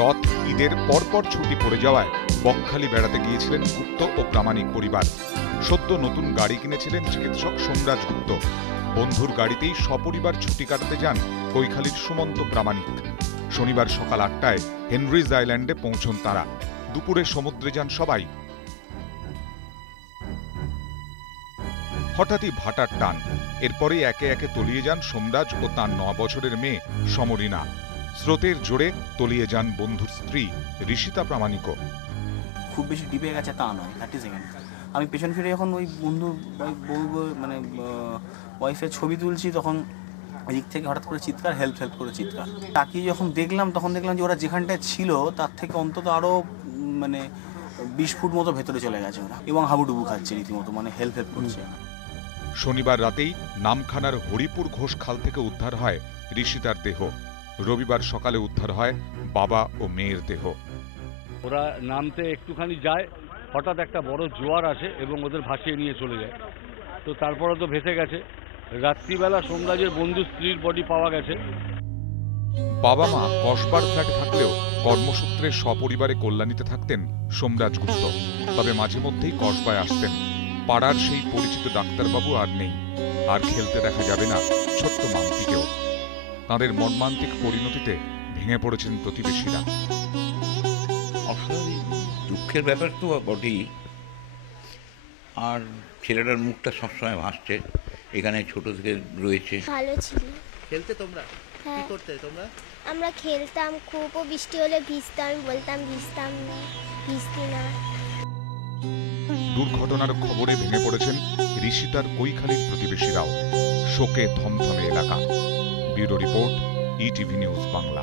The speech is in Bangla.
রথ ঈদের পরপর ছুটি পড়ে যাওয়ায় বকখালি বেড়াতে গিয়েছিলেন গুপ্ত ও প্রামাণিক পরিবার। সদ্য নতুন গাড়ি কিনেছিলেন চিকিৎসক সোমরাজ গুপ্ত। বন্ধুর গাড়িতেই সপরিবার ছুটি কাটাতে যান কৈখালীর সুমন্ত প্রামাণিক। শনিবার সকাল 8টায় হেনরিজ আইল্যান্ডে পৌঁছন তারা। দুপুরে সমুদ্রে যান সবাই। হঠাৎই ভাটার টান। এরপরে একে একে তলিয়ে যান সোমরাজ ও তাঁর 9 বছরের মেয়ে সমরিনা। স্রোতের জোরে তলিয়ে যান বন্ধুর স্ত্রী ঋষিতা প্রামাণিকও। খুব বেশি ডিপে গেছে তা নয়, 30 সেকেন্ড। আমি পেছন ফিরে যখন ওই বন্ধুর মানে ওয়াইফের ছবি তুলছি, তখন এদিক থেকে হঠাৎ করে চিৎকার, হেল্প হেল্প করে চিৎকার। তাকিয়ে যখন দেখলাম, তখন দেখলাম যে ওরা যেখানটায় ছিল তার থেকে অন্তত আরও মানে 20 ফুট মতো ভেতরে চলে গেছে ওরা, এবং হাবুডুবু খাচ্ছে রীতিমতো, মানে হেল্প হেল্প করছে। শনিবার রাতেই নামখানার হরিপুর ঘোষ খাল থেকে উদ্ধার হয় ঋষিতার দেহ। রবিবার সকালে উদ্ধার হয় বাবা ও মেয়ের দেহ। ওরা নামতে একটুখানি যায়, হঠাৎ একটা বড় জোয়ার আসে এবং ওদের ভাসিয়ে নিয়ে চলে যায়। তো তারপরে তো ভেসে গেছে। রাত্রিবেলা সোমরাজের বন্ধু স্ত্রীর বডি পাওয়া গেছে। বাবা মা কসবার ফ্ল্যাটে থাকলেও কর্মসূত্রে সপরিবারে কল্যাণীতে থাকতেন সোমরাজ গুপ্ত। তবে মাঝে মধ্যেই কসবায় আসতেন। পাড়ার সেই পরিচিত ডাক্তারবাবু আর নেই। আর খেলতে দেখা যাবে না ছোট্ট মাম্পিকেও। তাঁদের মর্মান্তিক পরিণতিতে ভেঙে পড়েছেন প্রতিবেশীরা। অস্বাভাবিক দুঃখের ব্যাপার তো বটেই। আর ছেলেটার মুখটা সবসময় ভাসছে, এখানে ছোট থেকে রয়েছে। ভালো ছিল। খেলতে তোমরা? হ্যাঁ। কি করতে তোমরা? আমরা খেলতাম, খুব বৃষ্টি হলে ভিজতাম, আমি বলতাম ভিজতাম না, ভিজতি না। দুর্ঘটনার খবরে ভেঙে পড়েছেন ঋষিতার কৈখালীর প্রতিবেশীরাও। শোকে থমথমে এলাকা। Bureau report, ETV news Bangla.